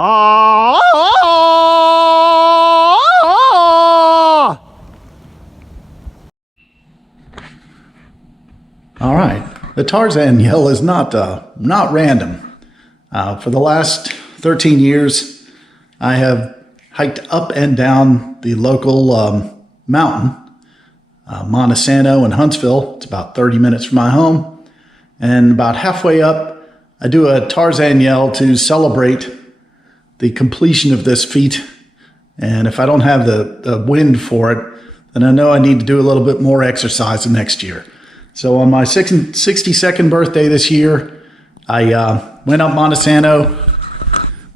All right, the Tarzan yell is not random. For the last 13 years, I have hiked up and down the local mountain, Monte Sano in Huntsville. It's about 30 minutes from my home. And about halfway up, I do a Tarzan yell to celebrate the completion of this feat. And if I don't have the wind for it, then I know I need to do a little bit more exercise the next year. So on my 62nd birthday this year, I went up Monte Sano.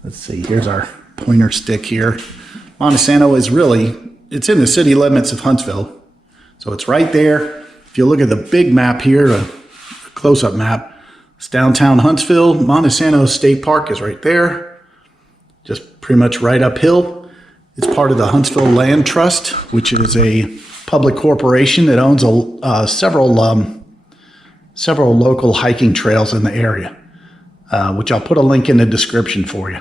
Let's see, here's our pointer stick here. Monte Sano is it's in the city limits of Huntsville. So it's right there. If you look at the big map here, a close-up map, it's downtown Huntsville. Monte Sano State Park is right there, just pretty much right uphill. It's part of the Huntsville Land Trust, which is a public corporation that owns several local hiking trails in the area, which I'll put a link in the description for you.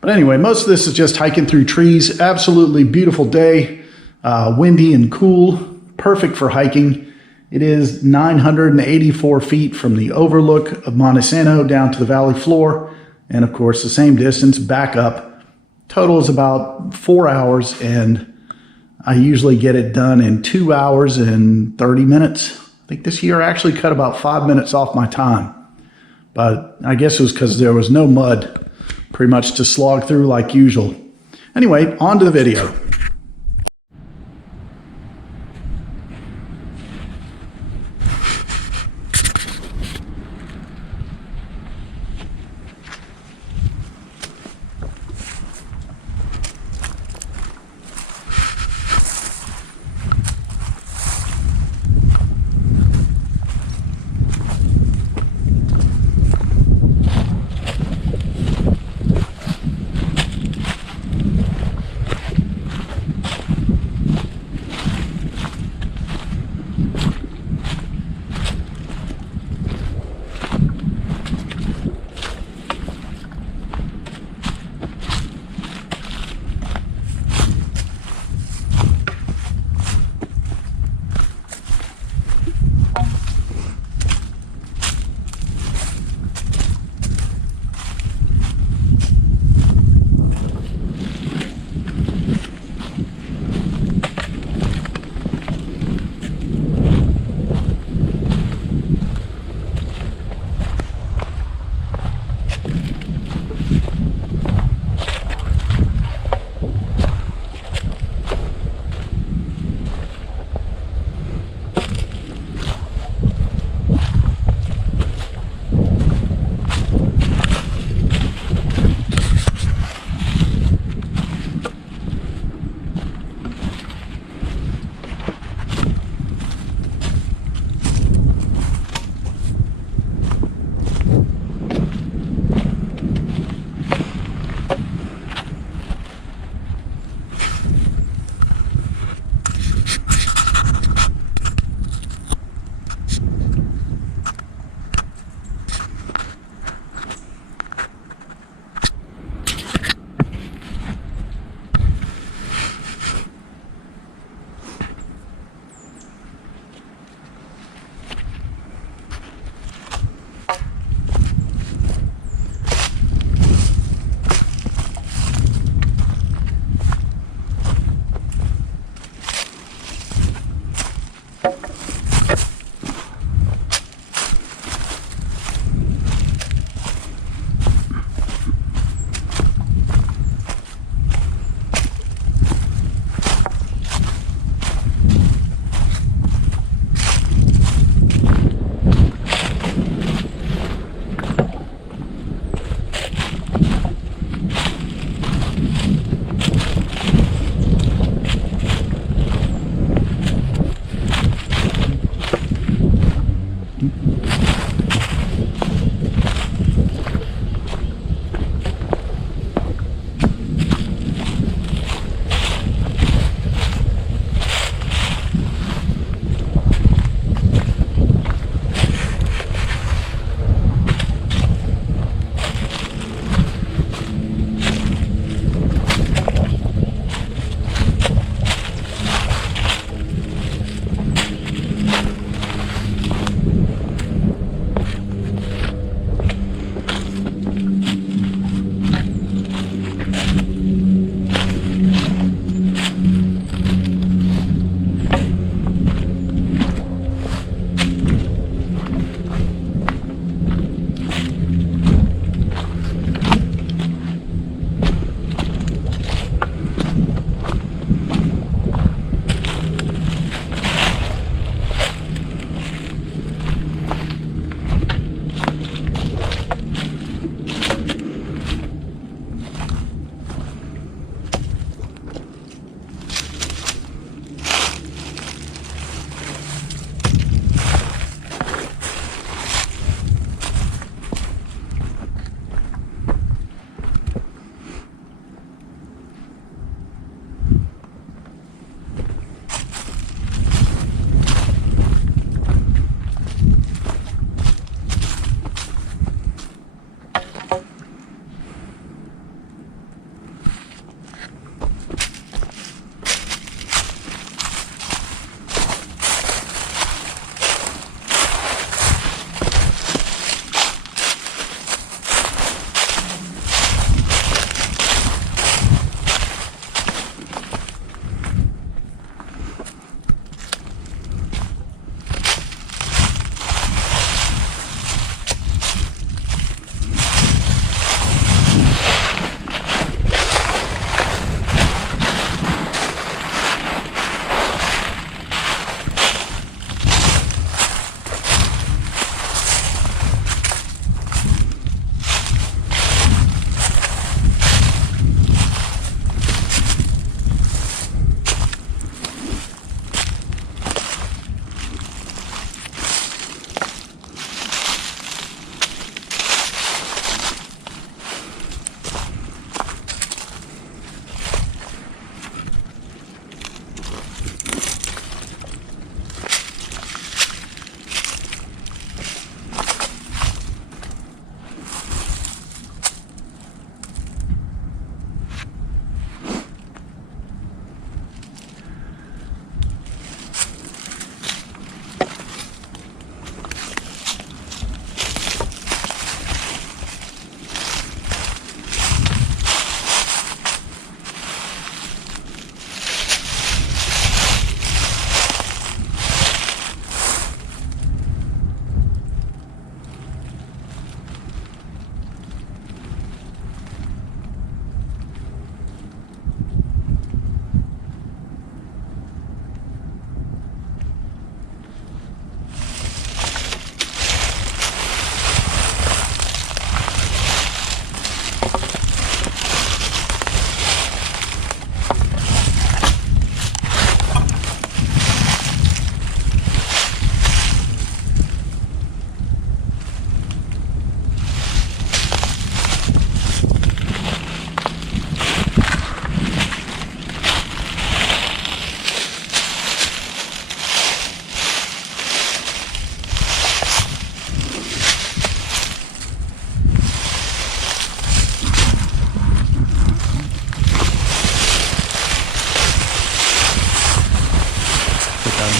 But anyway, most of this is just hiking through trees. Absolutely beautiful day, windy and cool, perfect for hiking. It is 984 feet from the overlook of Monte Sano down to the valley floor, and of course the same distance back up. Total is about 4 hours, and I usually get it done in 2 hours and 30 minutes. I think this year I actually cut about 5 minutes off my time, but I guess it was because there was no mud pretty much to slog through like usual. Anyway, on to the video.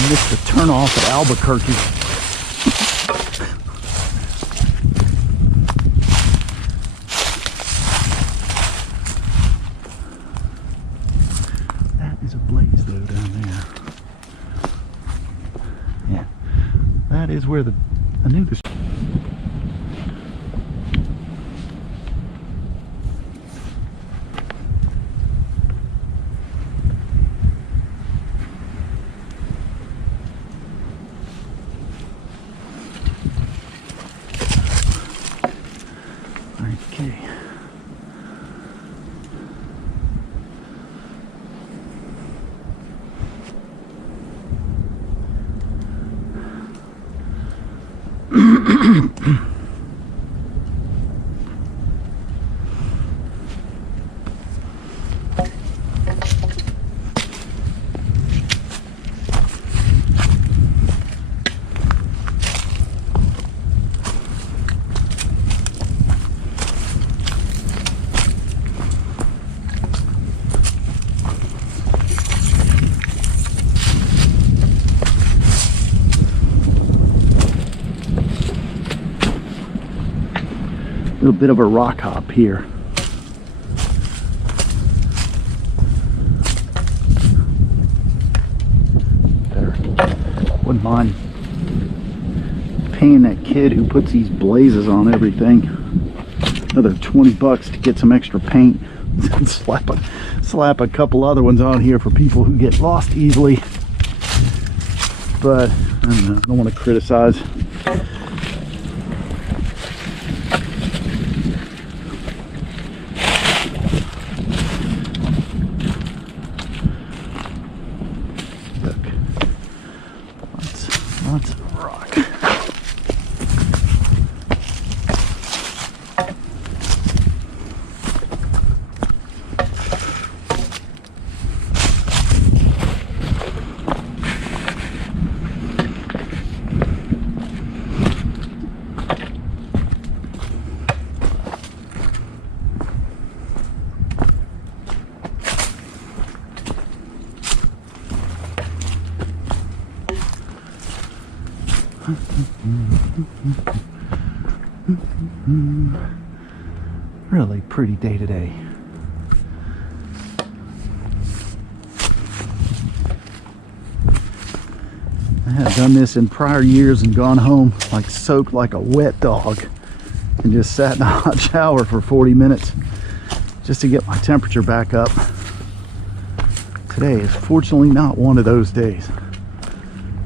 missed the turnoff at Albuquerque. That is a blaze though down there. Yeah, that is where I knew this. Okay. A little bit of a rock hop here. There. Wouldn't mind paying that kid who puts these blazes on everything another 20 bucks to get some extra paint and slap a couple other ones on here for people who get lost easily. But I don't want to criticize. Lots of rock. Really pretty day today. I have done this in prior years and gone home like soaked like a wet dog and just sat in a hot shower for 40 minutes just to get my temperature back up. Today is fortunately not one of those days.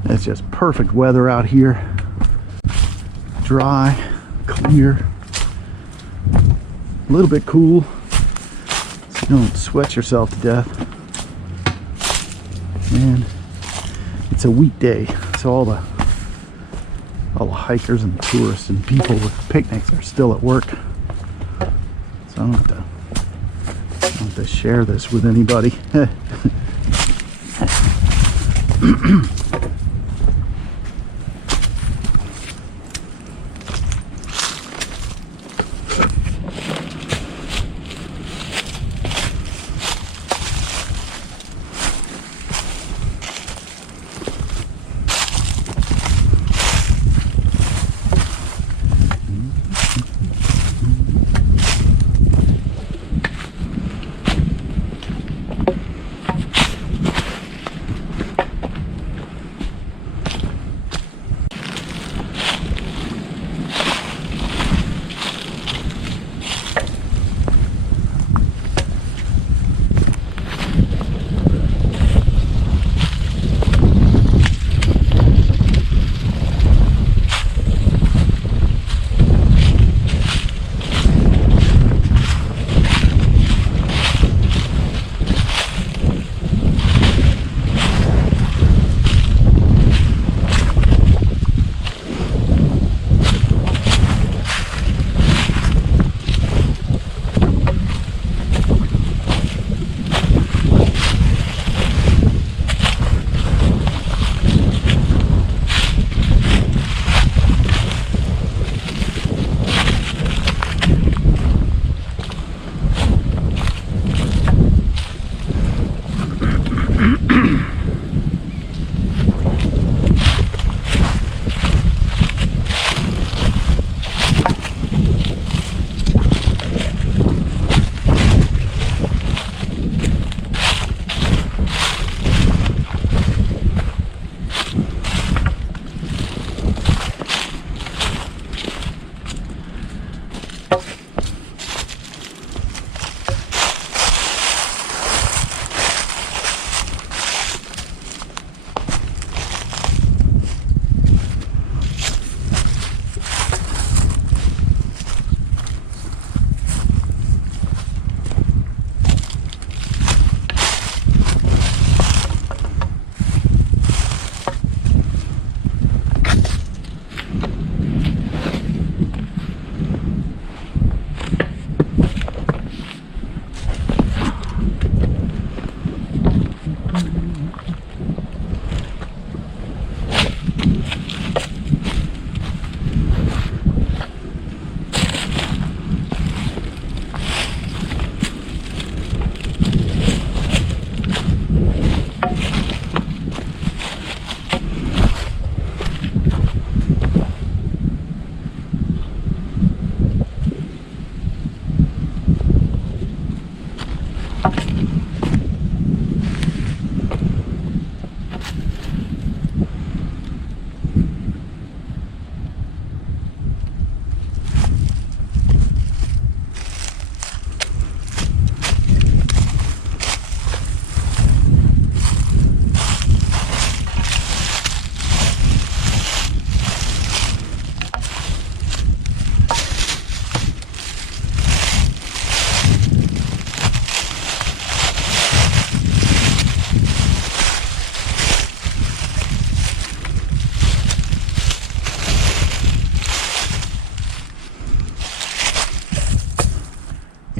It's just perfect weather out here. Dry, clear, a little bit cool, so you don't sweat yourself to death. And it's a weekday, so all the hikers and tourists and people with picnics are still at work. So I don't have to share this with anybody.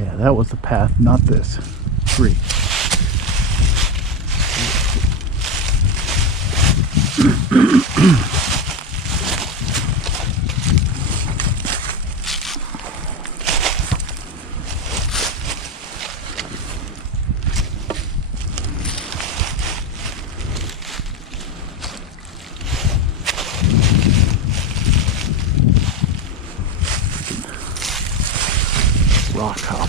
Yeah, that was the path, not this. 3. Rock hop.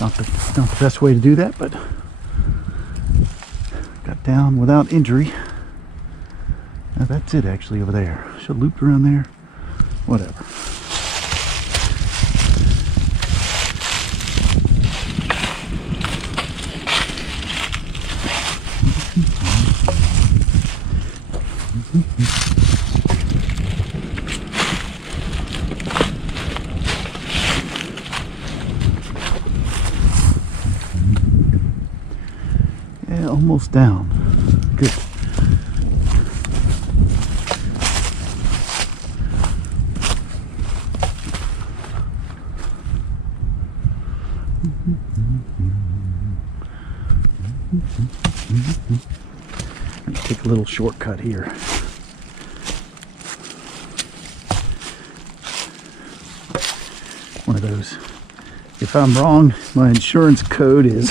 Not the best way to do that, but got down without injury. Now that's it actually over there. Should have looped around there. Whatever. Yeah, almost down. Good. Take a little shortcut here. One of those. If I'm wrong, my insurance code is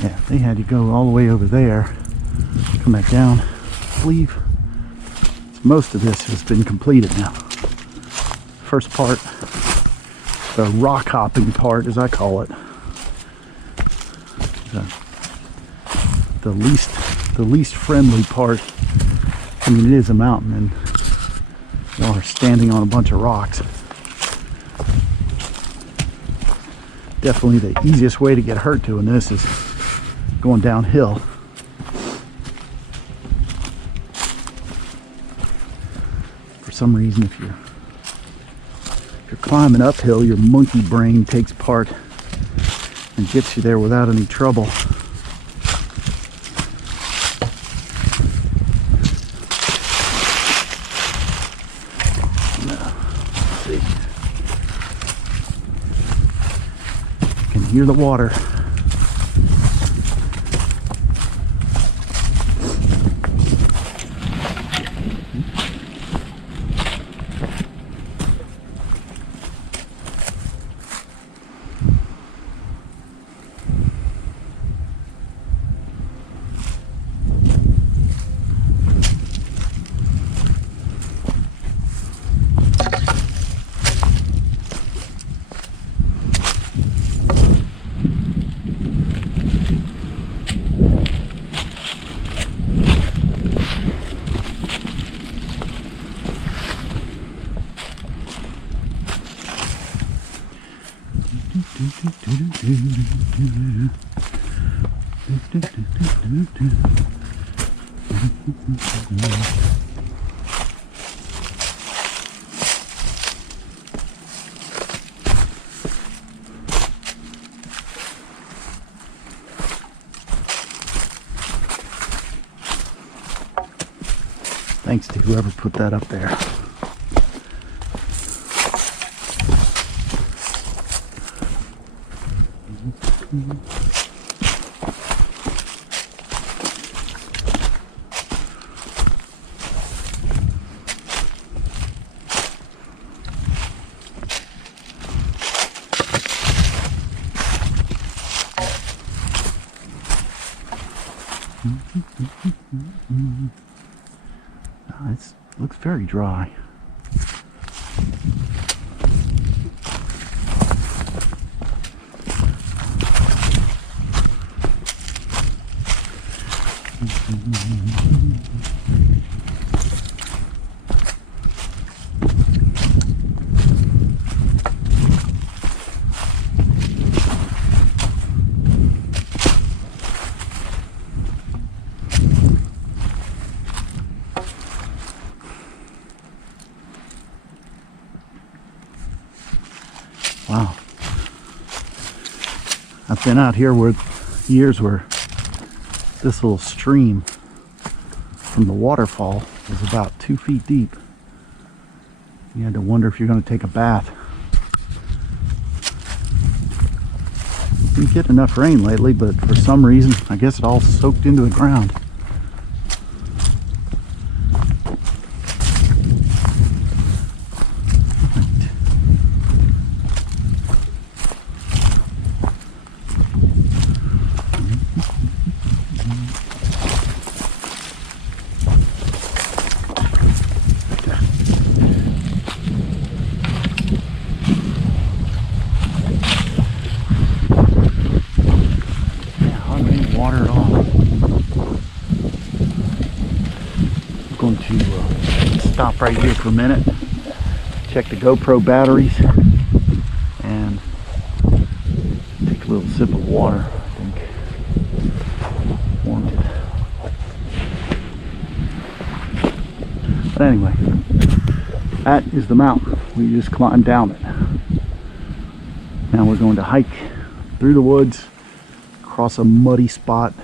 yeah, they had to go all the way over there, come back down, leave. Most of this has been completed now. First part, the rock hopping part, as I call it, the least friendly part. I mean, it is a mountain, and y'all are standing on a bunch of rocks. Definitely the easiest way to get hurt doing this is going downhill. For some reason, if you're climbing uphill, your monkey brain takes part and gets you there without any trouble. See. You can hear the water. Thanks to whoever put that up there. It looks very dry. Wow. I've been out here where years where this little stream from the waterfall was about 2 feet deep. You had to wonder if you're going to take a bath. Didn't get enough rain lately, but for some reason, I guess it all soaked into the ground. Water at all. I'm going to stop right here for a minute, check the GoPro batteries, and take a little sip of water. I think warmed it. But anyway, that is the mountain. We just climbed down it. Now we're going to hike through the woods, across a muddy spot,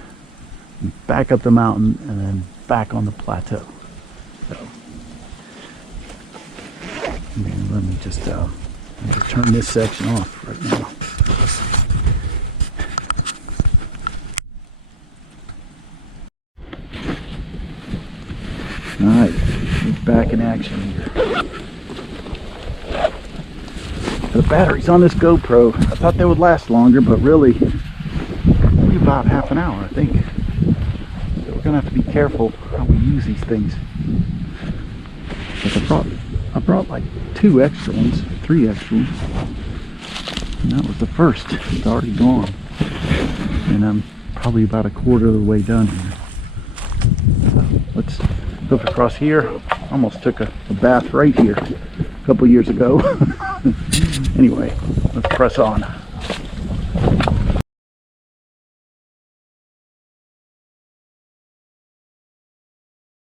back up the mountain, and then back on the plateau. So, let me just turn this section off right now. All right, we're back in action here. The batteries on this GoPro, I thought they would last longer, but really, about half an hour, I think. So we're gonna have to be careful how we use these things. But I brought like 2 extra ones, 3 extra ones, and that was the first. It's already gone, and I'm probably about a quarter of the way done here. So let's hook across here. Almost took a bath right here a couple years ago. Anyway, let's press on.